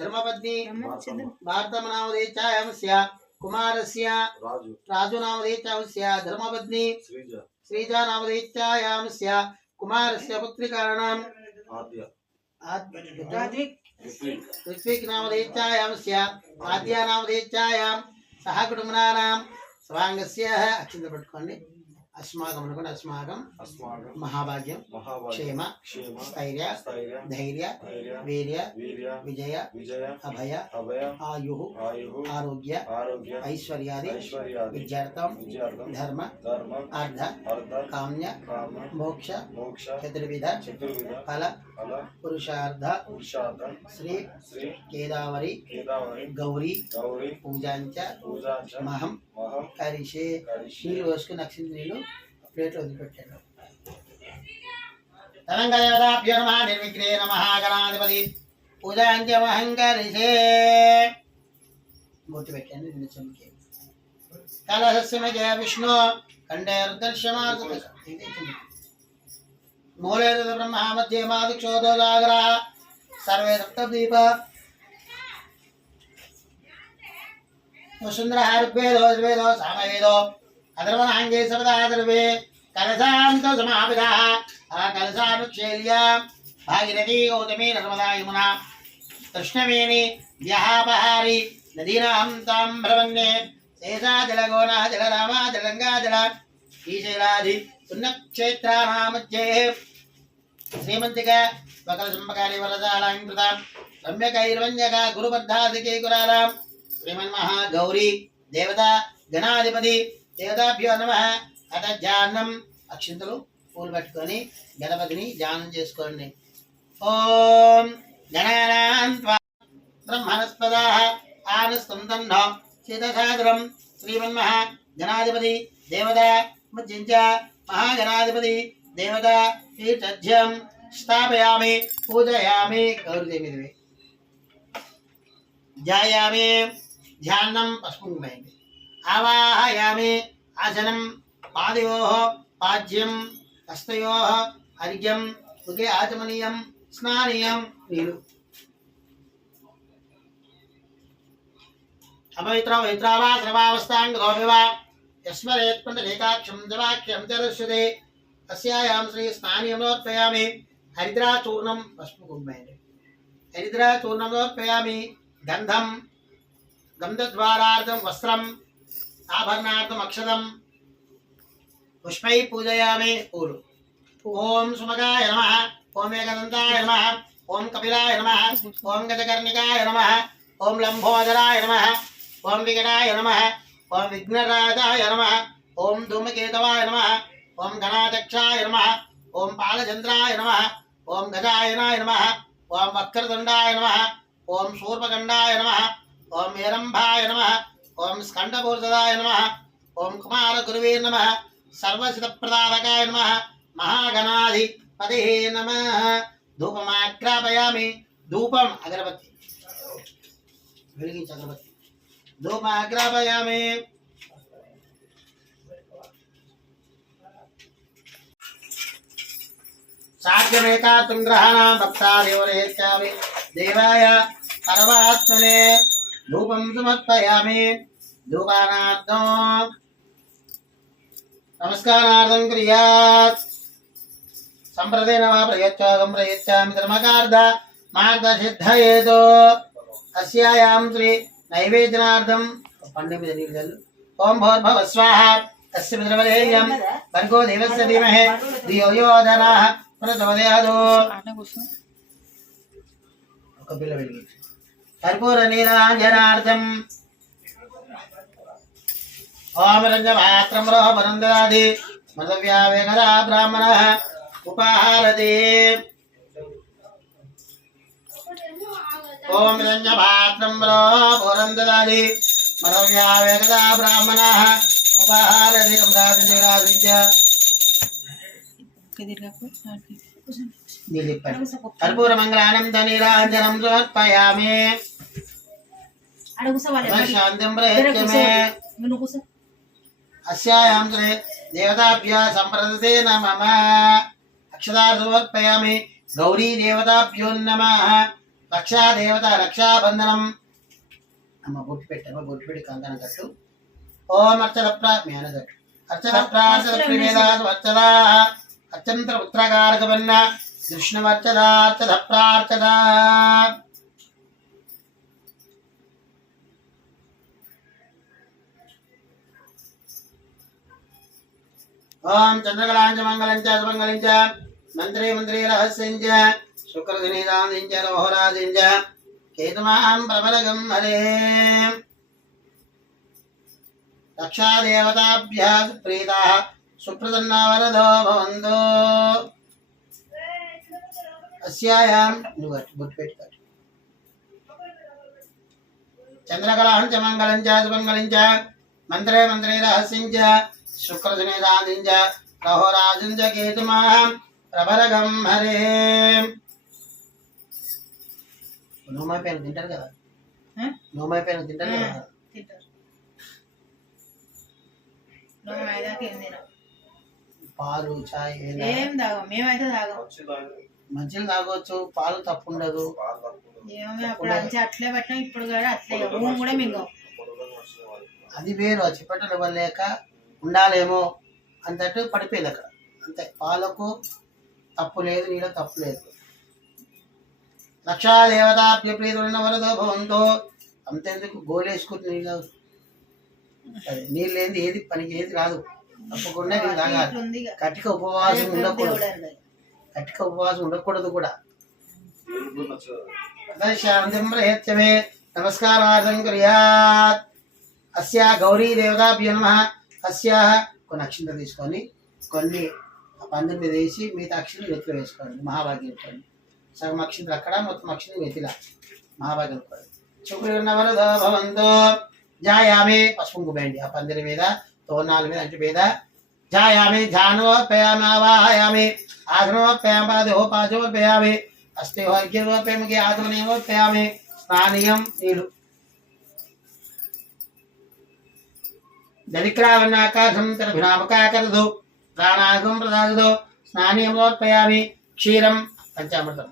धर्मपत्नी भारतमनामधेयस्यामस्य कुमारस्य राजुनामधेयस्यामस्य धर्मपत्नी श्रीजानामधेयस्यामस्य कुमारस्य पुत्रिकाणाम् ऋत्विक नामधेयस्यामस्य आद्यानामधेयस्यां सह कुटुम्बानां स्वांगस्य अक्षिंतल पट्टुकोंडि अस्माकं महाभाग्यं क्षेम स्थैर्य धैर्य वीर्य विजय अभय आयुः आरोग्य ऐश्वर्यादि विद्यार्थं धर्म अर्थ काम्य मोक्ष चतुर्विध फल पुरुषार्थ श्री केदावरी गौरी पूजांच महं करिषे नीళ్ళు పోసుకుని అక్షింతలు నీళ్ళు ప్లేట్లో వదిలిపెట్టాను. తరంగదేవతాభ్యో నమః నిర్విఘ్నే నమః గణాధిపతి పూజాంత్యమహం కరిషే మూర్తి పెట్టాను. రెండు చెంకి కలశస్య మధ్య విష్ణు కంఠే రుద్రశ్యమార్గ మూలే బ్రహ్మ మధ్య మాదిక్షోదోదాగ్ర సర్వే రక్తదీప सुंदर ऋग्वेदो यजुर्वेदो सामवेदो अथर्वणांगे सर्वदादर्वे कलशान्तो समापिताः कलशानुच्छेल्य भागीरथी गौतमी नर्मदा यमुना कृष्णवेणी व्याहापहारी नदीनां ताम्रवन्ये शेषा जलगोना जलरामा जलगंगा जल श्रीशैलादि पुण्यक्षेत्राणामध्ये श्रीमन्तिक मकरसंभकारि वरदालंकृता रम्यकैर्वण्यका गुरुबद्धादिके गुराराम श्रीमन् महागौरी देवता गणाधिपति देवताभ्यो नमः अथ ध्यानम अक्षिंतलु पूल पट्टुकोनी गणपतिनि ध्यानं चेसुकोंडि ओम गणानां त्वा ब्रह्मणस्पदाः आनस्कंदन्नो सीतसादरं श्रीमन् महागणाधिपति देवता मुज्जिंच महागणाधिपति देवता पीठज्यं स्थापयामि पूजयामि गौरीदेवी देवी ध्यायामि ध्यानं पस्पुंगमयि आवाहयामि आसनं पादयोः पाज्यं हस्तयोः अर्घ्यं मुखे आचमनीयं स्नानीयं नीलु अपवित्र पवित्रावा सर्वावस्थांगोऽभिवा यस्मरेत् पुण्डरीकाक्षं जवाख्यं च दृश्यते अस्यायां श्री स्नानीयं समर्पयामि हरिद्राचूर्णं पस्पुंगमयि हरिद्राचूर्णं समर्पयामि गंधम गंधद्वारार्धं वस्त्रम आभरणार्थम अक्षतम पुष्पै पूजयामि पूर्व ओम सुमगाय नमः ओम एकदंताय नमः ओम कपिलाय नमः ओम गजकर्णिकाय नमः ओम लंबोदराय नमः ओम विकटाय नमः ओम विघ्नराजाय नमः ओम धूमकेतवाय नमः ओम गणाध्यक्षाय नमः ओम पालचंद्राय नमः ओम गजायनाय नमः ओम वक्रतुंडाय नमः ओम शूर्पगंडाय नमः ओम हेरंभाय नमः ओम स्कंदपूर्जदाय नमः ओम कुमारगुरुवे नमः सर्वसिद्धप्रदायकाय नमः महागणाधिपते नमः धूपमाग्रापयामि धूपम अगरबत्ती वेलिगिंच अगरबत्ती धूपमाग्रापयामि साध्यमेकात्म ग्रहाणां भक्तादेवरेत्यामि देवाय परमात्मने धूपं समर्पयामि धूपानार्थं नमस्कारार्थं क्रियात् संप्रदे नमः प्रयच्छोगं प्रयच्छामि धर्मकार्ध मार्गसिद्धयेतो अस्यायां श्री नैवेद्यनार्थं पण्डित नीलजल ओम भूर्भुवः स्वाहा तस्य पितृवरेण्यं भर्गो देवस्य धीमहि धियो यो नः प्रचोदयात् कर्पूर नीलांजनार्थम ओम रंजमात्रम रोहपरंदराधि मृतव्यावेकदा ब्राह्मणः उपाहारति ओम रंजमात्रम रोहपरंदराधि मृतव्यावेकदा ब्राह्मणः उपाहारति अमराधिराधिच कर्पूर मंगलानंद नीरांजनम समर्पयामि शांतिं प्रयच्छामि अस्यायां देवताभ्यः संप्रदते नमः अक्षतार्थं समर्पयामि गौरी देवताभ्यो नमः రక్షా దేవత రక్షాబంధనం అమ్మ బొట్టు పెట్టమ్మ బొట్టు పెట్టి కంకణం కట్టు ఓం అర్చన మేనగట్టు అర్చన ప్రార్చద అత్యంత ఉత్తరకారకవన్న విష్ణువర్చదార్చద ప్రార్చద ఓం చంద్రకళాంచ మంగళంచ సుమంగళంచ మంత్రే మంత్రే రహస్యంచ శుక్రదినేదాంచ రవహోరాజంచ కేతుమాం ప్రబలగం హరే రక్షాదేవతాభ్యः ప్రీతాः సుప్రసన్నా వరదో భవంతు అస్యాయాం నువ్వు బొట్టు పెట్టుకోండి చంద్రకళాంచ మంగళంచ సుమంగళంచ మంత్రే మంత్రే రహస్యంచ శుక్రదినేదాంచ రవహోరాజంచ కేతుమాం ప్రబలగం హరే నోమాయి పైన తింటారు కదా నోమాయి పైన తింటారు కదా పాలు చాయ్ ఏం తాగం మేమైతే తాగం మంచిగా తాగొచ్చు పాలు తప్పు ఉండదు అప్పుడు అట్లే పట్టినా ఇప్పుడు కూడా అట్లే కూడా మింగం అది వేరు చిప్పటలు ఇవ్వలేక ఉండాలేమో అంతట్టు పడిపోయింది అక్కడ అంతే పాలకు తప్పు లేదు నీళ్ళ తప్పు లేదు రక్షాదేవతాభ్య ప్రీతున్న వరదో భవంతో అంతెందుకు గోలేసుకుని నీళ్ళు లేని ఏది పనికి ఏది రాదు తప్పకుండా నీళ్ళు తాగాలి కటిక ఉపవాసం ఉండకూడదు కటిక ఉపవాసం ఉండకూడదు కూడా శాంతిమే నమస్కారం కుర్యాత్ అస్యా గౌరీ దేవతాభ్యో నమః అస్యా కొన్ని అక్షింతలు తీసుకొని కొన్ని పందుల మీద వేసి మిగతా అక్షింతలు నెత్తిలో వేసుకోండి మహాభాగ్యం వేసుకోండి సగం అక్షింతలు అక్కడ మొత్తం అక్షింతలు నెత్తిలా మహాభాగ్యం వేసుకోండి శుక్రున్న వరదో భవంతో జాయామి పసుపు కుంకుమేయండి ఆ పందిరి మీద తోరణాల మీద అంటు మీద జాయామి ధ్యానోపయామి ఆవాహయామి ఆసనోపయామి పాదోపాచోపయామి అస్థివర్గ్యోపయామి ఆత్మనేమోపయామి స్నానీయం నీరు దరిక్రావన్నాకాశం తరభినామకాకరదు ప్రాణాగం ప్రదాదు స్నానీయమోపయామి క్షీరం పంచామృతం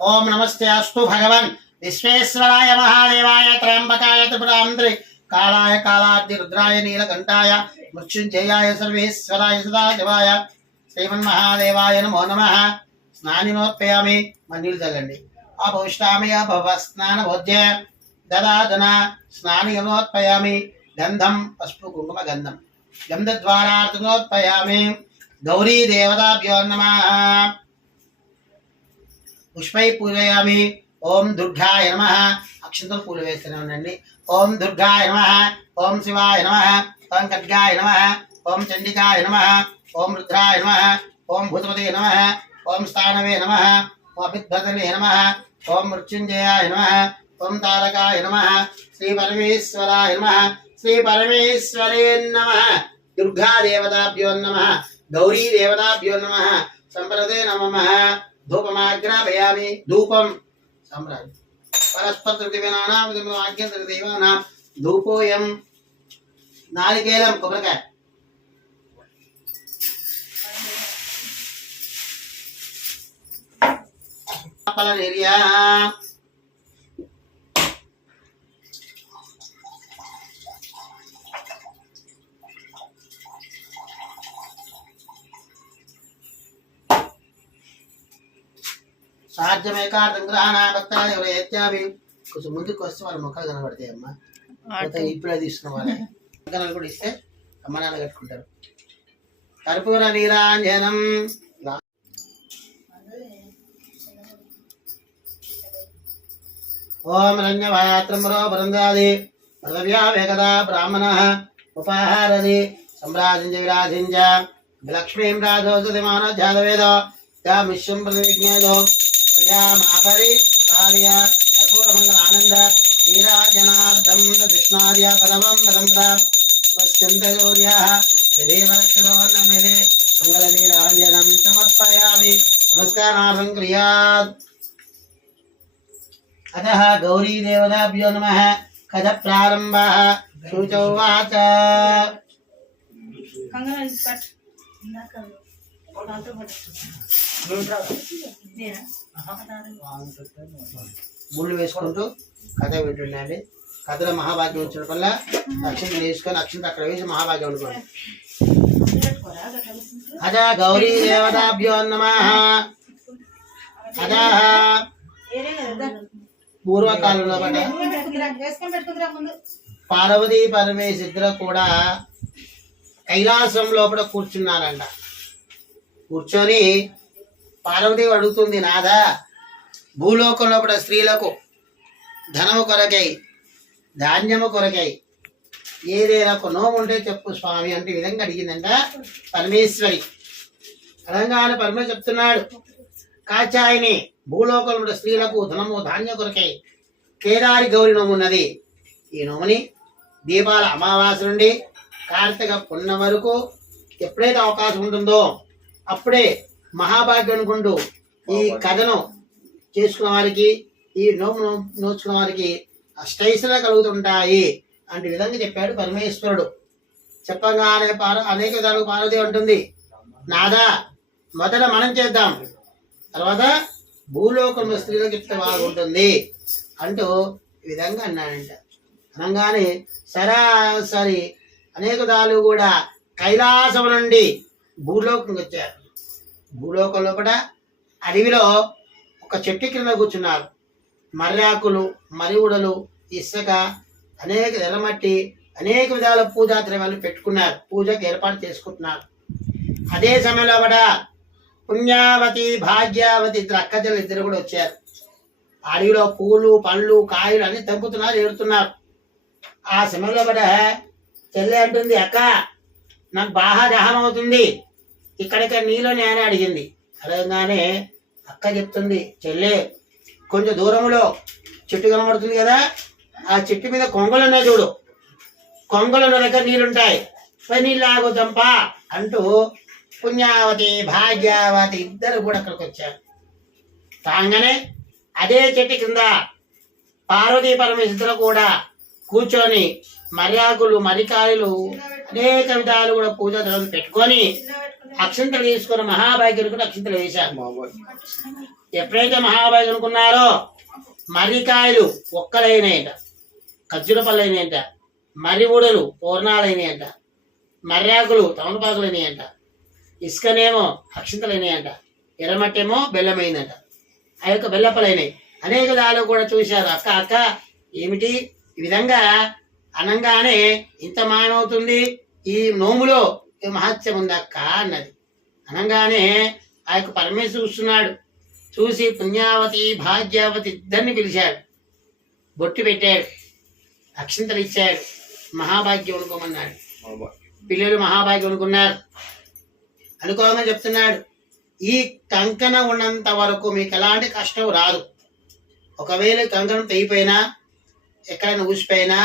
ఓం నమస్తే అస్తు భగవన్ విశ్వేశ్వరాయ మహాదేవాయ త్రయంబకాయ త్రిపురాంధ్రి కాళాయ కాళాద్రి రుద్రాయ నీలకంఠాయ మృత్యుంజయాయ సర్వేశ్వరాయ సదాశివాయ శ్రీమన్మహాదేవాయ నమో నమః స్నానినోత్పయామి నీళ్ళు తగండి అభవిష్టామి అభవస్నాన భోజ్య దదాదన స్నానినోత్పయామి గంధం పసుపు కుంకుమ గంధం గంధద్వారార్తనోత్పయామి గౌరీ దేవతాభ్యో నమః పుష్పై పూజయామి ఓం దుర్గాయ నమః అక్షంతలు పూలు వేస్తూనే ఉండండి ఓం దుర్గాయ నమః ఓం శివాయ నమః ఓం ఖడ్గాయ నమః ఓం చండికాయ నమః ఓం రుద్రాయ నమః ఓం భూతపతే నమః ఓం స్థానవే నమః ఓం అభిద్భతనే నమః ఓం మృత్యుంజయాయ నమః ఓం తారకాయ నమః శ్రీ పరమేశ్వరాయ నమః శ్రీ పరమేశ్వరే నమః దుర్గా దేవతాభ్యో నమః గౌరీ దేవతాభ్యో నమః సంప్రదే నమః ధూపమాగ్రాపయామి ధూపం సామ్రాజ్యం పరస్పర దేవానాం ధూపోయం నారికేలం కొబ్బరికాయ పలనేరియా సాధ్యమేకార్థం గ్రహణ భక్తాలు ఎవరు ఎత్తావి కొంచెం ముందుకు వస్తే వాళ్ళ ముఖాలు కనబడతాయి అమ్మ ఇప్పుడే తీసుకున్న వాళ్ళ ముఖాలు కూడా ఇస్తే అమ్మ నాన్న కట్టుకుంటారు కర్పూర నీరాంజనం ఓం రంజభాత్రమరో బృందాది పదవ్యావేకదా బ్రాహ్మణ ఉపాహారది సంరాజించ విరాజించ లక్ష్మీం రాజోసతి మానో జాతవేదో మిశ్యం ప్రతిజ్ఞేదో మాపరి కార్య కర్పూర మంగళ ఆనంద నీరాజనార్థం కృష్ణార్య పదవం పదం పశ్చింతౌర్యాః దేవరక్షణోన్నమిదే మంగళ నీరాజనం సమర్పయామి నమస్కారార్థం క్రియాత్ అతః గౌరీ దేవతాభ్యో నమః కథ ప్రారంభః శుచౌవాచ నేనా? ముళ్ళు వేసుకుంటూ కథ వింటుండండి. కథలో మహాభాగ్యం వచ్చిన వల్ల అక్షంతలు వేసుకొని అక్షంత అక్కడ వేసి మహాభాగ్యం అనుకోండి. అద గౌరీ దేవతాభ్యో నమః. అద పూర్వకాలంలో పార్వతీ పరమేశ్వరు కూడా కైలాసం లోపల కూర్చున్నారంట. కూర్చొని పార్వతి అడుగుతుంది, నాదా భూలోకం లోపల స్త్రీలకు ధనము కొరకై ధాన్యము కొరకై ఏదైనా ఒక నోము ఉంటే చెప్పు స్వామి అంటే ఈ విధంగా అడిగిందంట పరమేశ్వరి. తెలంగాణ పరమేశ్వరు చెప్తున్నాడు, కాచాయిని భూలోకంలో స్త్రీలకు ధనము ధాన్యం కొరకై కేదారి గౌరి నోము ఉన్నది. ఈ నోముని దీపాల అమావాస్య నుండి కార్తీక పుణ్యం వరకు ఎప్పుడైతే అవకాశం ఉంటుందో అప్పుడే మహాభాగ్యం అనుకుంటూ ఈ కథను చేసుకున్న వారికి ఈ నోము నోచుకున్న వారికి అష్టైశ్వర్యాలు కలుగుతుంటాయి అంటే విధంగా చెప్పాడు పరమేశ్వరుడు. చెప్పగానే అనేక విధాలుగా పార్వతి అంటుంది, నాదా మొదట మనం చేద్దాం, తర్వాత భూలోకంలో స్త్రీలకు చెప్తే బాగుంటుంది అంటూ ఈ విధంగా అన్నాడంట. అనగానే సరాసరి అనేక విధాలు కూడా కైలాసం నుండి భూలోకంకి వచ్చారు. భూలోకం లోపల అడవిలో ఒక చెట్టు కింద కూర్చున్నారు. మర్యాకులు మరివుడలు ఇసుక అనేక ఎర్రమట్టి అనేక విధాల పూజా ద్రవ్యాలు పెట్టుకున్నారు, పూజకు ఏర్పాటు చేసుకుంటున్నారు. అదే సమయంలో కూడా పుణ్యావతి భాగ్యావతి ఇద్దరు అక్కచెల్లెలు ఇద్దరు కూడా వచ్చారు. అడవిలో పూలు పళ్ళు కాయలు అన్ని తెంపుతున్నారు, ఏరుతున్నారు. ఆ సమయంలో కూడా చెల్లె అంటుంది, అక్క నాకు బాగా దాహం అవుతుంది, ఇక్కడిక్కడ నీళ్ళు నేనే అడిగింది. అడగగానే అక్క చెప్తుంది, చెల్లె కొంచెం దూరంలో చెట్టు కనబడుతుంది కదా, ఆ చెట్టు మీద కొంగలు ఉన్నాయి చూడు, కొంగలు ఉన్న దగ్గర నీళ్ళుంటాయి, నీళ్ళు ఆగుదంపా అంటూ పుణ్యావతి భాగ్యావతి ఇద్దరు కూడా అక్కడికి వచ్చారు. కాగానే అదే చెట్టు కింద పార్వతీ పరమేశ్వరులు కూడా కూర్చొని మర్యాకులు మరికాయలు అనేక విధాలు కూడా పూజా ద్రవ్యాలు పెట్టుకొని అక్షంతలు తీసుకుని మహాభాగ్యులు కూడా అక్షంతలు వేశారు. ఎప్పుడైతే మహాభాగ్యం అనుకున్నారో మర్రికాయలు ఒక్కలైనాయంట, ఖర్జూర పళ్ళైనాయంట, మర్రి ఊడలు పూర్ణాలైనాయంట, మర్యాకులు తమలపాకులైనాయంట, ఇసుకనేమో అక్షంతలైనాయంట, ఎర్రమట్టేమో బెల్లమైందంట. ఆ యొక్క బెల్లపలైనాయి. అనేక దాలు కూడా చూశారు. అక్క అక్క ఏమిటి ఈ విధంగా అనంగానే ఇంత మాయమవుతుంది, ఈ నోములో మహత్యం ఉంది అక్క అన్నది. అనగానే ఆ యొక్క పరమేశ్వరు చూస్తున్నాడు. చూసి పుణ్యావతి భాగ్యావతి ఇద్దరిని పిలిచాడు, బొట్టు పెట్టాడు, అక్షింతలు ఇచ్చాడు, మహాభాగ్యం అనుకోమన్నాడు. పిల్లలు మహాభాగ్యం అనుకున్నారు. అనుకోమని చెప్తున్నాడు, ఈ కంకణం ఉన్నంత వరకు మీకు ఎలాంటి కష్టం రాదు. ఒకవేళ కంకణం తెగిపోయినా ఎక్కడైనా ఊసిపోయినా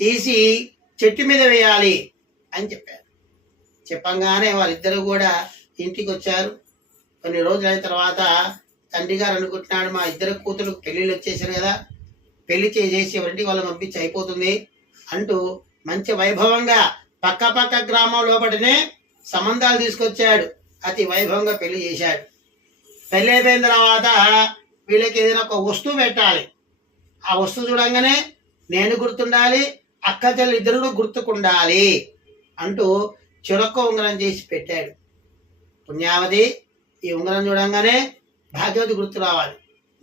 తీసి చెట్టు మీద వేయాలి అని చెప్పారు. చెప్పంగానే వాళ్ళిద్దరు కూడా ఇంటికి వచ్చారు. కొన్ని రోజులు అయిన తర్వాత తండ్రి గారు అనుకుంటున్నాడు, మా ఇద్దరు కూతురు పెళ్ళిళ్ళు వచ్చేసారు కదా, పెళ్లి చేసి ఎవరింటికి వాళ్ళని పంపించి అయిపోతుంది అంటూ మంచి వైభవంగా పక్క గ్రామం లోపలనే సంబంధాలు తీసుకొచ్చాడు. అతి వైభవంగా పెళ్లి చేశాడు. పెళ్లి అయిపోయిన తర్వాత వీళ్ళకి ఏదైనా ఒక వస్తువు పెట్టాలి. ఆ వస్తువు చూడంగానే నేను గుర్తుండాలి, అక్క చెల్లి ఇద్దరు గుర్తుకుండాలి అంటూ చిరొక్క ఉంగరం చేసి పెట్టాడు. పుణ్యావతి ఈ ఉంగరం చూడంగానే భాగ్యవతి గుర్తు రావాలి,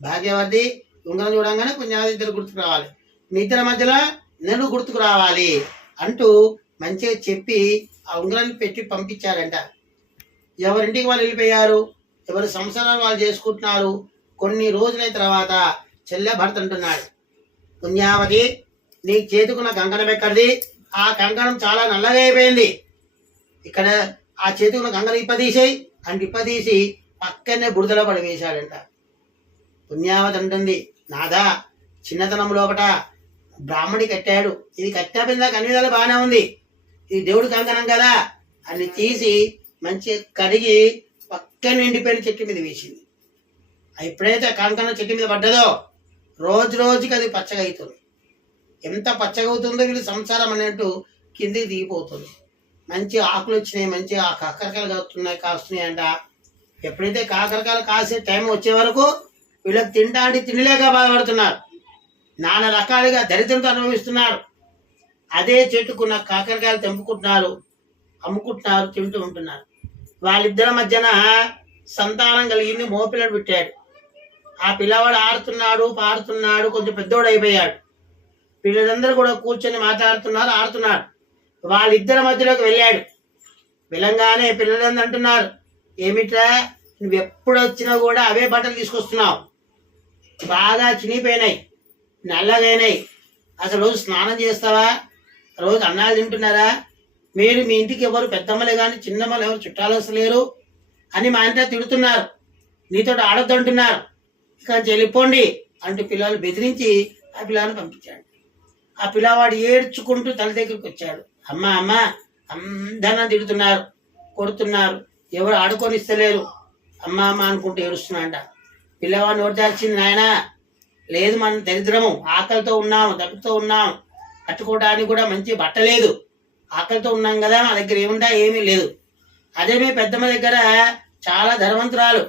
భాగ్యవతి ఉంగరం చూడంగానే పుణ్యావతి ఇద్దరు గుర్తుకు రావాలి, మీ ఇద్దరి మధ్యలో నేను గుర్తుకు రావాలి అంటూ మంచిగా చెప్పి ఆ ఉంగరాన్ని పెట్టి పంపించారంట. ఎవరింటికి వాళ్ళు వెళ్ళిపోయారు, ఎవరి సంసారాలు వాళ్ళు చేసుకుంటున్నారు. కొన్ని రోజులైన తర్వాత చెల్లె భర్త అంటున్నాడు, పుణ్యావతి నీ చేతుకున్న కంకణం ఎక్కడిది? ఆ కంకణం చాలా నల్లగా అయిపోయింది, ఇక్కడ ఆ చేతుకున్న కంకణం ఇప్పదీసేయి అంటే ఇప్పదీసి పక్కనే బురదలో పడి వేశాడంట. పుణ్యావతి అంటుంది, నాదా చిన్నతనం లోపట బ్రాహ్మణి కట్టాడు, ఇది కట్టాపిందా అన్ని విధాలు బాగానే ఉంది, ఇది దేవుడి కంకణం కదా అని తీసి మంచిగా కడిగి పక్కన ఎండిపోయిన చెట్టు మీద వేసింది. ఎప్పుడైతే కంకణం చెట్టు మీద పడ్డదో రోజు రోజుకి అది పచ్చగా అవుతుంది. ఎంత పచ్చగా అవుతుందో వీళ్ళు సంసారం అన్నట్టు కిందికి దిగిపోతుంది. మంచి ఆకులు వచ్చినాయి, మంచి ఆ కాకరకాయలు కాస్తున్నాయి అంట. ఎప్పుడైతే కాకరకాయలు కాసే టైం వచ్చే వరకు వీళ్ళకి తింటా అంటే తినలేక బాధపడుతున్నారు, నానా రకాలుగా దరిద్రంతో అనుభవిస్తున్నారు. అదే చెట్టుకున్న కాకరకాయలు తెంపుకుంటున్నారు, అమ్ముకుంటున్నారు, తింటూ ఉంటున్నారు. వాళ్ళిద్దరి మధ్యన సంతానం కలిగింది, మోపిల్లడు పెట్టాడు. ఆ పిల్లవాడు ఆడుతున్నాడు, పాడుతున్నాడు, కొంచెం పెద్దోడు అయిపోయాడు. పిల్లలందరూ కూడా కూర్చొని మాట్లాడుతున్నారు, ఆడుతున్నారు. వాళ్ళిద్దరి మధ్యలోకి వెళ్ళాడు. వెళ్ళంగానే పిల్లలందరూ అంటున్నారు, ఏమిట్రా నువ్వు ఎప్పుడు వచ్చినా కూడా అవే బట్టలు తీసుకొస్తున్నావు, బాగా చినిగిపోయినాయి, నల్లగైనాయి, అసలు రోజు స్నానం చేస్తావా, రోజు అన్నాలు తింటున్నారా, మీరు మీ ఇంటికి ఎవరు పెద్దమ్మలే కానీ చిన్నమ్మలు ఎవరు చుట్టాలు వస్తలేరు అని మా ఇంట్లో తిడుతున్నారు, నీతో ఆడొద్దంటున్నారు, ఇక వెళ్ళిపోండి అంటూ పిల్లలు బెదిరించి ఆ పిల్లల్ని పంపించాడు. ఆ పిల్లవాడు ఏడ్చుకుంటూ తల్లి దగ్గరికి వచ్చాడు. అమ్మ అమ్మ అందరూ తిడుతున్నారు, కొడుతున్నారు, ఎవరు ఆడుకొని ఇస్తలేరు, అమ్మ అమ్మ అనుకుంటూ ఏడుస్తున్నాడ. పిల్లవాడిని ఓటాల్సింది, నాయన లేదు మన దరిద్రము, ఆకలితో ఉన్నాము, దప్పుతో ఉన్నాము, కట్టుకోవడానికి కూడా మంచి బట్ట లేదు, ఆకలితో ఉన్నాం కదా, మా దగ్గర ఏముంటా ఏమీ లేదు. అదే మీ పెద్దమ్మ దగ్గర చాలా ధనవంతురాలు,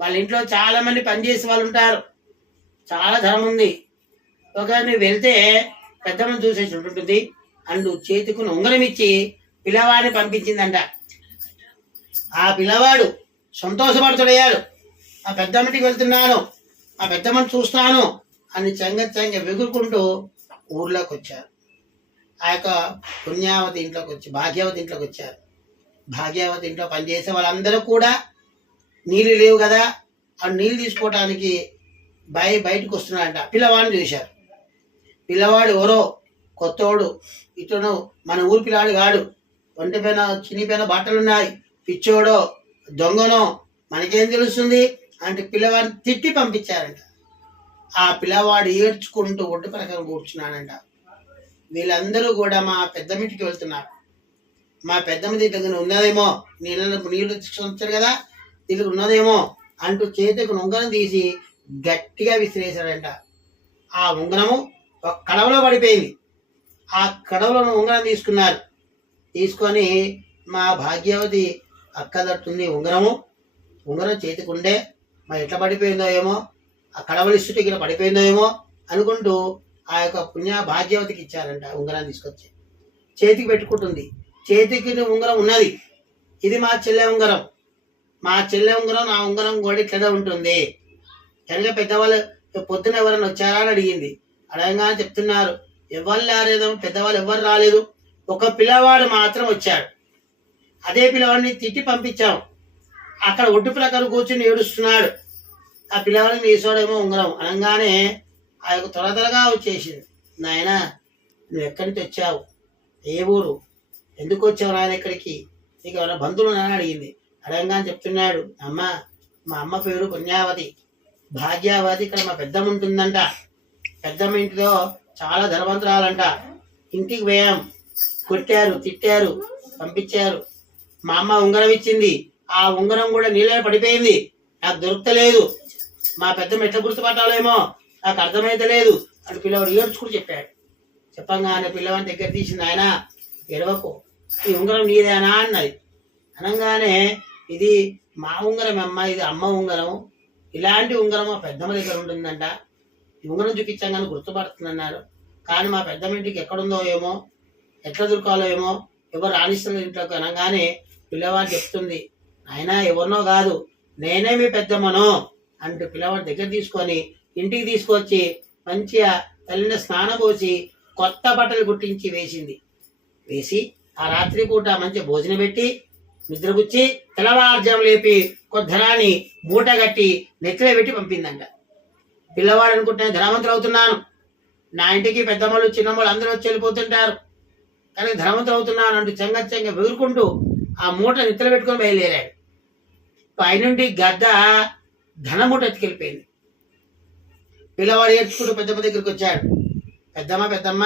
వాళ్ళ ఇంట్లో చాలా మంది పనిచేసే వాళ్ళు ఉంటారు, చాలా ధనం ఉంది, ఒకవేళ నువ్వు వెళ్తే పెద్దమ్మని చూసేసి ఉంటుంది అంటూ చేతికి ఉంగరం ఇచ్చి పిల్లవాడిని పంపించిందంట. ఆ పిల్లవాడు సంతోషపడుతున్నాడు, ఆ పెద్దమ్మటికి వెళ్తున్నాను, ఆ పెద్దమ్మని చూస్తాను అని చెంగ వెగురుకుంటూ ఊర్లోకి వచ్చారు. ఆ యొక్క పుణ్యావతి ఇంట్లోకి వచ్చి భాగ్యవతి ఇంట్లోకి వచ్చారు. భాగ్యవతి ఇంట్లో పనిచేసే వాళ్ళందరూ కూడా నీళ్ళు లేవు కదా, ఆ నీళ్ళు తీసుకోవటానికి బయటకు వస్తున్నాడంట. పిల్లవాడిని చూశారు. పిల్లవాడు ఎవరో కొత్తోడు, ఇతను మన ఊరి పిల్లాడు కాడు, ఒంటి పైన చినిపోయిన బట్టలున్నాయి, పిచ్చోడో దొంగనో మనకేం తెలుస్తుంది అంటే పిల్లవాడిని తిట్టి పంపించారంట. ఆ పిల్లవాడు ఏడ్చుకుంటూ ఒడ్డు ప్రకారం కూర్చున్నాడంట. వీళ్ళందరూ కూడా మా పెద్దమ్మింటికి వెళ్తున్నారు. మా పెద్దమ్మ దగ్గర ఉన్నదేమో, నీళ్ళు తీసుకొచ్చారు కదా, దీనికి ఉన్నదేమో అంటూ చేతికి ఉంగరం తీసి గట్టిగా విసిరేశాడంట. ఆ ఉంగరము ఒక కడవలో పడిపోయింది. ఆ కడవలో ఉంగరం తీసుకున్నారు. తీసుకొని మా భాగ్యవతి అక్క తట్టుంది ఉంగరం చేతికి ఉండే, మా ఎట్లా పడిపోయిందో ఏమో, ఆ కడవలు ఇస్తుంటే ఇక్కడ పడిపోయిందో ఏమో అనుకుంటూ ఆ యొక్క పుణ్య భాగ్యవతికి ఇచ్చారంట. ఉంగరాన్ని తీసుకొచ్చి చేతికి పెట్టుకుంటుంది. చేతికి ఉంగరం ఉన్నది, ఇది మా చెల్లె ఉంగరం, మా చెల్లె ఉంగరం నా ఉంగరం కూడా ఇట్లనే ఉంటుంది. కనుక పెద్దవాళ్ళు పొద్దున ఎవరైనా వచ్చారా అని అడిగింది. అడగగానే చెప్తున్నారు, ఎవరు రాలేదు, పెద్దవాళ్ళు ఎవరు రాలేదు, ఒక పిల్లవాడు మాత్రం వచ్చాడు. అదే పిల్లవాడిని తిట్టి పంపించాం. అక్కడ ఒడ్డు ప్రకారం కూర్చొని ఏడుస్తున్నాడు. ఆ పిల్లవాడిని తీసుకోడేమో ఉంగరం అనగానే ఆ యొక్క త్వరగా వచ్చేసింది. నాయన నువ్వు ఎక్కడి నుంచి వచ్చావు, ఏ ఊరు, ఎందుకు వచ్చావు నాయన ఇక్కడికి, నీకు ఎవరైనా బంధువులు అని అడిగింది. అడగగానే చెప్తున్నాడు, అమ్మ మా అమ్మ పేరు పుణ్యావతి, భాగ్యావతి, ఇక్కడ మా పెద్దమ్మ ఉంటుందంట. పెద్దమ్మ ఇంటిలో చాలా ధనవంతురాలంట. ఇంటికి పోయాం, కొట్టారు, తిట్టారు, పంపించారు. మా అమ్మ ఉంగరం ఇచ్చింది, ఆ ఉంగరం కూడా నీళ్ళలో పడిపోయింది, నాకు దొరకలేదు. మా పెద్దమ్మ ఎట్లా గుర్తుపట్టాలేమో నాకు అర్థమైతే లేదు అని పిల్లవాడు ఏడ్చుకుని చెప్పాడు. చెప్పంగానే పిల్లవాడిని దగ్గర తీసింది, ఆయన ఎడవకు, ఈ ఉంగరం నీదేనా అన్నది. అనగానే ఇది మా ఉంగరం అమ్మ, ఇది అమ్మ ఉంగరం, ఇలాంటి ఉంగరం మా పెద్దమ్మ దగ్గర ఉంటుందంట, ఈ ఉంగరం చూపించగానే గుర్తుపడుతుందన్నారు. కానీ మా పెద్దమ్మ ఇంటికి ఎక్కడుందో ఏమో, ఎట్లా దొరకాలో ఏమో, ఎవరు రాణిస్తుంది ఇంట్లోకి అనగానే పిల్లవాడు చెప్తుంది, ఆయన ఎవరినో కాదు, నేనే మీ పెద్దమ్మనో అంటూ పిల్లవాడి దగ్గర తీసుకొని ఇంటికి తీసుకొచ్చి మంచిగా తల్లిని స్నానం పోసి కొత్త బట్టలు కుట్టించి వేసి ఆ రాత్రి పూట మంచి భోజనం పెట్టి నిద్రపుచ్చి తెల్లవారుజాము లేపి కొద్ది మూట కట్టి నెత్తిలో పెట్టి పంపిందంట. పిల్లవాడు అనుకుంటున్నాను ధనవంతులు అవుతున్నాను, నా ఇంటికి పెద్దమ్మలు చిన్నమ్మలు అందరూ వచ్చి వెళ్ళిపోతుంటారు, కానీ ధనవంతులు అవుతున్నాను అంటూ చెంగ వెగురుకుంటూ ఆ మూట నెత్తిలో పెట్టుకొని బయలుదేరాడు. పైనుండి గద్ద ధనమూట ఎత్తుకెళ్ళిపోయింది. పిల్లవాడు ఏడ్చుకుంటూ పెద్దమ్మ దగ్గరికి వచ్చాడు. పెద్దమ్మ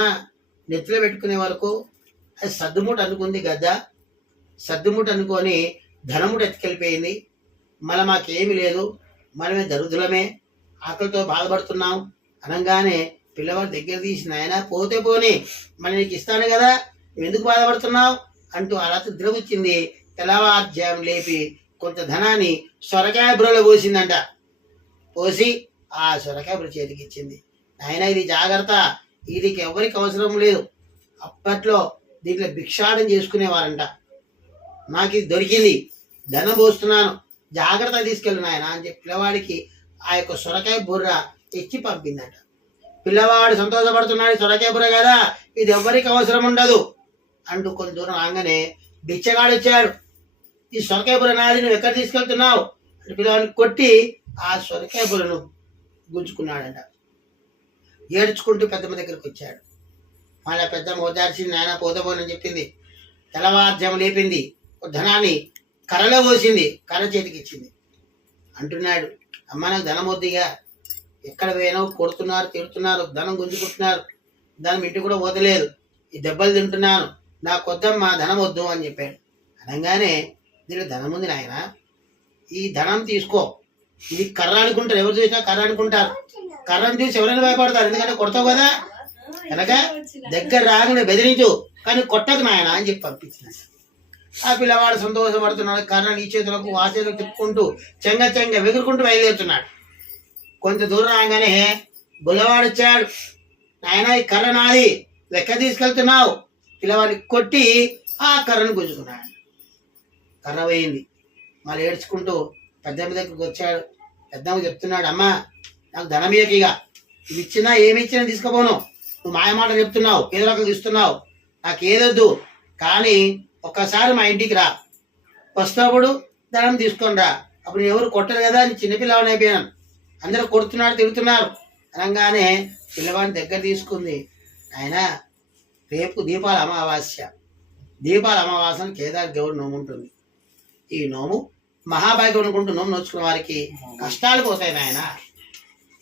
నెత్తిలో పెట్టుకునే వరకు అది సద్దుమూట అనుకుంది గద్ద. సద్దుమూట అనుకొని ధనమూట ఎత్తుకెళ్ళిపోయింది. మళ్ళీ మాకేమీ లేదు, మనమే దరిద్రులమే, ఆకలితో బాధపడుతున్నాం అనగానే పిల్లవాడు దగ్గర తీసిన, ఆయన పోతే పోని మళ్ళీ నీకు ఇస్తాను కదా, నువ్వు ఎందుకు బాధపడుతున్నావు అంటూ అలా నిద్ర వచ్చింది. తెల్లవారుజాము లేపి కొంత ధనాన్ని సొరకాయ బుర్రలో పోసిందంట. పోసి ఆ సొరకాయ బుర్ర చేతికి ఇచ్చింది. నాయన ఇది జాగ్రత్త, ఇది ఎవరికి అవసరం లేదు. అప్పట్లో దీంట్లో భిక్షాటం చేసుకునేవారంట. నాకు ఇది దొరికింది, ధనం పోస్తున్నాను, జాగ్రత్త తీసుకెళ్ళు నాయన అని చెప్పి పిల్లవాడికి ఆ యొక్క సొరకాయ బుర్ర ఇచ్చి పంపిందంట. పిల్లవాడు సంతోషపడుతున్నాడు, సొరకాయ బుర్ర కదా, ఇది ఎవరికి అవసరం ఉండదు అంటూ కొంత దూరం రాగానే బిచ్చగాడు వచ్చాడు. ఈ సొరకాయ బుర్ర నాది, నువ్వు ఎక్కడ తీసుకెళ్తున్నావు అంటే పిల్లవాడిని కొట్టి ఆ సొరకాయ బుర్రను గుంజుకున్నాడంట. ఏడ్చుకుంటూ పెద్దమ్మ దగ్గరికి వచ్చాడు. మళ్ళీ పెద్దమ్మ ఓదార్చింది, నాయన పోతపోనని చెప్పింది. తెల్లవారుజాము లేపింది, ధనాన్ని కర్రలో పోసింది, కర్ర చేతికి ఇచ్చింది. అంటున్నాడు, అమ్మ నాకు ధనం వద్దిగా, ఎక్కడ పోయినావు, కొడుతున్నారు, తిడుతున్నారు, ధనం గుంజుకుంటున్నారు, ధనం ఇంటికి కూడా పోతలేదు, ఈ దెబ్బలు తింటున్నాను, నాకు వద్దమ్మా, ధనం వద్దు అని చెప్పాడు. అనగానే దీనిలో ధనం ఉంది నాయన, ఈ ధనం తీసుకో, ఇది కర్ర అనుకుంటారు, ఎవరు చూసినా కర్ర అనుకుంటారు, కర్రను చూసి ఎవరైనా భయపడతారు, ఎందుకంటే కొడతావు కదా, కనుక దగ్గర రాగానే బెదిరించు, కానీ కొట్టకు నాయన అని చెప్పి పంపించినాడు. ఆ పిల్లవాడు సంతోషపడుతున్నాడు. కర్రను ఈ చేతులకు ఆ చేతులకు తిప్పుకుంటూ చెంగ చెంగ వెగురుకుంటూ బయలుదేరుతున్నాడు. కొంత దూరం రాగానే బుల్లవాడు వచ్చాడు. నాయన ఈ కర్ర నాది, లెక్క తీసుకెళ్తున్నావు. పిల్లవాడిని కొట్టి ఆ కర్రను గుంజుకున్నాడు. కర్ర పోయింది. మళ్ళీ ఏడ్చుకుంటూ పెద్దమ్మ దగ్గరికి వచ్చాడు. పెద్దమ్మ చెప్తున్నాడు, అమ్మ నాకు ధనం ఇక ఇవి ఇచ్చినా ఏమి ఇచ్చినా తీసుకుపోను, నువ్వు మాయమాట చెప్తున్నావు, ఏదో రకాలు ఇస్తున్నావు, నాకు ఏదొద్దు, కానీ ఒక్కసారి మా ఇంటికి రా, వస్తున్నప్పుడు ధనం తీసుకొని రా, అప్పుడు ఎవరు కొట్టరు కదా, అని చిన్నపిల్లవాడిని అయిపోయాను, అందరూ కొడుతున్నారు, తిడుతున్నారు అనగానే పిల్లవాడిని దగ్గర తీసుకుంది. ఆయన రేపు దీపాల అమావాస్య, దీపాల అమావాస్యను కేదార్ గౌరి నోము ఉంటుంది. ఈ నోము మహాభాగ్యం అనుకుంటూ నోము నోచుకున్న వారికి కష్టాలు పోతాయి నాయన.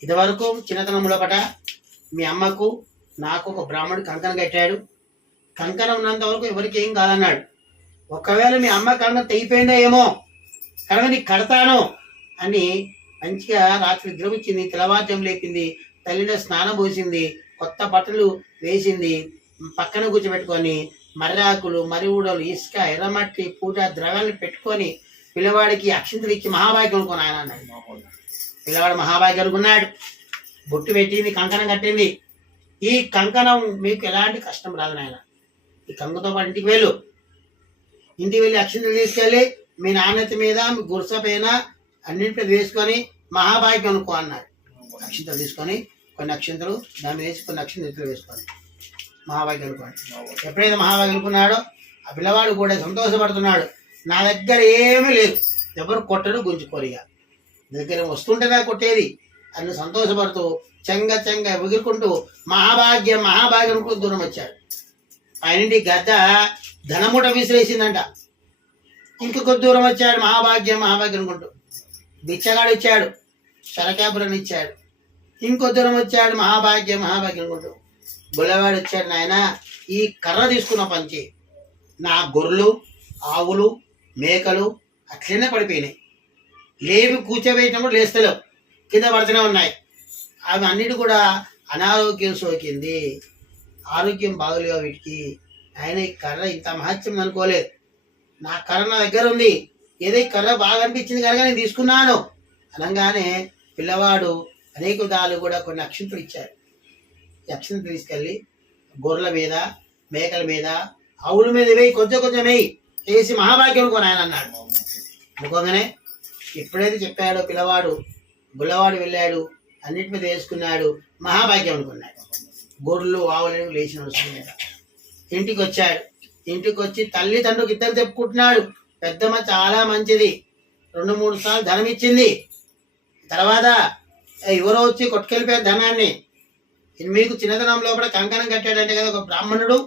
ఇదివరకు చిన్నతనంలో పట మీ అమ్మకు నాకు ఒక బ్రాహ్మణుడు కంకణం కట్టాడు. కంకణం ఉన్నంత వరకు ఎవరికి ఏం కాదన్నాడు. ఒకవేళ మీ అమ్మ కంకణం తెగిపోయిందో ఏమో, కనుక నీకు కడతాను అని మంచిగా రాత్రి నిద్ర వచ్చింది. తెల్లవారుజాము లేపింది, తల్లిలో స్నానం పోసింది, కొత్త బట్టలు వేసింది, పక్కన కూర్చోబెట్టుకొని మర్రాకులు, మరి ఊడలు, ఇసుక, ఎర్రమట్టి, పూట ద్రవాన్ని పెట్టుకొని పిల్లవాడికి అక్షింతలు ఇచ్చి మహాభాగ్యం అనుకుని ఆయన అన్నాడు. పిల్లవాడు మహాభాగ్యం అనుకున్నాడు. బొట్టు పెట్టింది, కంకణం కట్టింది. ఈ కంకణం మీకు ఎలాంటి కష్టం రాదు నాయన, ఈ కంకతో పాటు ఇంటికి వెళ్ళు, ఇంటికి వెళ్ళి అక్షింతలు తీసుకెళ్ళి మీ నాణ్యత మీద, మీ గుర్స పైన అన్నింటినీ వేసుకొని మహాభాగ్యం అనుకో అన్నాడు. అక్షింతలు తీసుకొని కొన్ని అక్షింతలు దాని మీద వేసి కొన్ని అక్షింతలు వేసుకొని మహాభాగ్యం అనుకోండి. ఎప్పుడైతే మహాభాగ్యం అనుకున్నాడో ఆ పిల్లవాడు కూడా సంతోషపడుతున్నాడు. నా దగ్గర ఏమీ లేదు, ఎవరు కొట్టడు, గుంజుకోరిగా దగ్గర వస్తుంటేనే కొట్టేది అని సంతోషపడుతూ చెంగ చెంగ ఎగురుకుంటూ మహాభాగ్యం మహాభాగ్యం అనుకుంటూ దూరం వచ్చాడు. పైనుండి గద్ద ధనముట విసిరేసిందంట. ఇంకొక దూరం వచ్చాడు, మహాభాగ్యం మహాభాగ్యం అనుకుంటూ. బిచ్చగాడు ఇచ్చాడు, శరకాపురం ఇచ్చాడు. ఇంకో దూరం వచ్చాడు, మహాభాగ్యం మహాభాగ్యం అనుకుంటూ. బుల్లవాడు వచ్చాడు, నాయన ఈ కర్ర తీసుకున్న పంచి, నా గొర్రెలు, ఆవులు, మేకలు అట్లనే పడిపోయినాయి, లేవి కూర్చోబెట్టినప్పుడు లేస్తలేవు, కింద పడుతూనే ఉన్నాయి. అవి అన్నిటి కూడా అనారోగ్యం సోకింది, ఆరోగ్యం బాగలేవు వీటికి. ఆయన ఈ కర్ర ఇంత మహత్యం అనుకోలేదు, నా కర్ర నా దగ్గర ఉంది, ఏదో ఈ కర్ర బాగా అనిపించింది కనుక నేను తీసుకున్నాను అనగానే పిల్లవాడు అనేక విధాలు కూడా కొన్ని అక్షింతలు ఇచ్చాడు. ఈ అక్షింతలు తీసుకెళ్ళి గొర్రెల మీద, మేకల మీద, ఆవుల మీద వేయి, కొంచెం కొంచెం వేయి, వేసి మహాభాగ్యం అనుకోని ఆయన అన్నాడు. అనుకోగానే ఎప్పుడైతే చెప్పాడో పిల్లవాడు, బుల్లవాడు వెళ్ళాడు, అన్నిటి మీద వేసుకున్నాడు, మహాభాగ్యం అనుకున్నాడు. గొర్రెలు ఆవులను లేచి నడుస్తున్నాడు. ఇంటికి వచ్చాడు. ఇంటికి వచ్చి తల్లిదండ్రులకు ఇద్దరు చెప్పుకుంటున్నాడు, పెద్దమ్మ చాలా మంచిది, 2-3 సార్లు ధనం ఇచ్చింది, తర్వాత ఎవరో వచ్చి కొట్టుకెళ్ళిపోయారు ధనాన్ని. మీకు చిన్నతనం లోపల కంకణం కట్టాడంటే కదా ఒక బ్రాహ్మణుడు,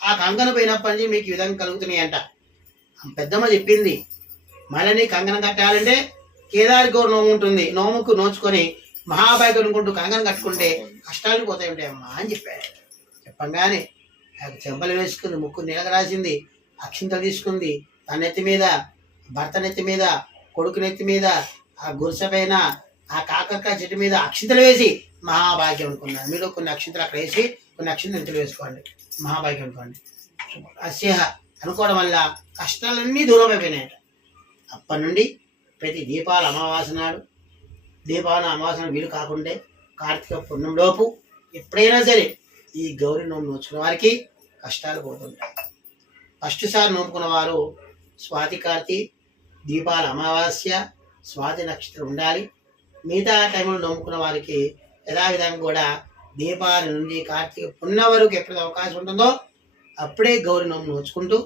ఆ కంకణం పోయినప్పటి నుంచి మీకు ఈ విధంగా కలుగుతున్నాయి అంట. పెద్దమ్మ చెప్పింది, మళ్ళీ నీ కంకణం కట్టాలంటే కేదారి గౌరు నోము ఉంటుంది, నోముకు నోచుకొని మహాభాగ్యం అనుకుంటూ కంకణం కట్టుకుంటే కష్టాలు పోతాయి ఉంటాయమ్మా అని చెప్పాడు. చెప్పంగానే చెంపలు వేసుకుంది, ముక్కు నీళ్ళకి రాసింది, అక్షింతలు తీసుకుంది, తన నెత్తి మీద, భర్త నెత్తి మీద, కొడుకు నెత్తి మీద, ఆ గురుస పైన, ఆ కాకరకాయ చెట్టు మీద అక్షింతలు వేసి మహాభాగ్యం అనుకున్నాను. మీరు కొన్ని అక్షింతలు అక్కడ వేసి కొన్ని అక్షింతలు నెత్తులు వేసుకోండి, మహాభాగ్యం అనుకోండి. అస్య అనుకోవడం వల్ల కష్టాలన్నీ దూరం అయిపోయినాయట. అప్పటి నుండి ప్రతి దీపాల అమావాస్య నాడు, దీపావళి అమావాస్య వీలు కాకుండే కార్తీక పుణ్యంలోపు ఎప్పుడైనా సరే ఈ గౌరీ నోము నోచుకున్న వారికి కష్టాలు పోతుంటాయి. ఫస్ట్ సారి నోముకున్న వారు స్వాతి కార్తీ, దీపాల అమావాస్య, స్వాతి నక్షత్రం ఉండాలి. మిగతా టైంలో నోముకున్న వారికి యథావిధంగా కూడా దీపావళి నుండి కార్తీక పుణ్యం వరకు ఎప్పుడు అవకాశం ఉంటుందో అప్పుడే గౌరీ నోము నోచుకుంటూ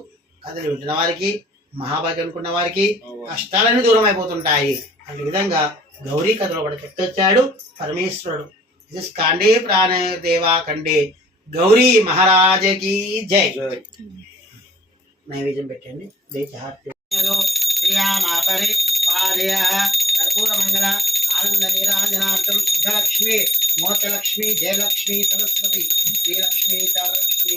కథలు వింటున్న వారికి, మహాభాగ్యం అనుకున్న వారికి కష్టాలన్నీ దూరం అయిపోతుంటాయి. అనే విధంగా గౌరీ కథలో ఒకటి చెప్తొచ్చాడు పరమేశ్వరుడు. ఇది కాండే ప్రాణ దేవా కండే గౌరీ మహారాజకి జై. నైవేద్యం పెట్టండి. కర్పూర మంగళ ఆనంద నీరాజనార్థం సిద్ధలక్ష్మి, మోచలక్ష్మి, జయలక్ష్మి, సరస్వతి, శ్రీలక్ష్మి, చరలక్ష్మి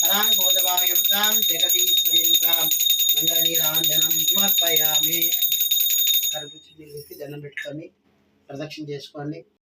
పరాంగోజవాయం తాం జగదీశ్వరీం తాం మంగళ నీరాంజనం సమర్పయామి. కర్పూర దండం పెట్టుకొని ప్రదక్షిణ చేసుకోండి.